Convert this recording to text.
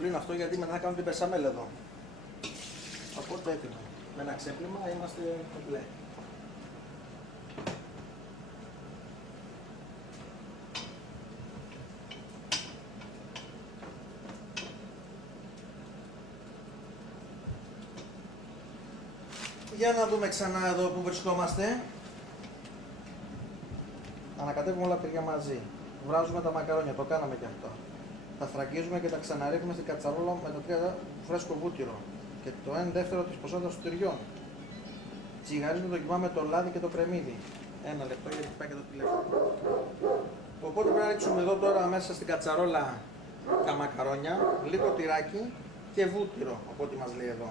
πλύνω αυτό γιατί μετά θα κάνω την πεσάμελ εδώ. Οπότε έτοιμο. Με ένα ξέπλυμα είμαστε κομπλέ. Για να δούμε ξανά εδώ που βρισκόμαστε. Ανακατεύουμε όλα πυριά μαζί. Βράζουμε τα μακαρόνια, το κάναμε και αυτό. Τα φραγίζουμε και τα ξαναρίχνουμε στην κατσαρόλα με το 3 φρέσκο βούτυρο και το 1/2 της ποσότητας των τυριών. Τσιγαρίζουμε το κιμά με το λάδι και το κρεμμύδι. 1 λεπτό γιατί πάει και το τηλέφωνο. Οπότε πρέπει να ρίξουμε εδώ τώρα μέσα στην κατσαρόλα τα μακαρόνια, λίγο τυράκι και βούτυρο, από ό,τι μας λέει εδώ.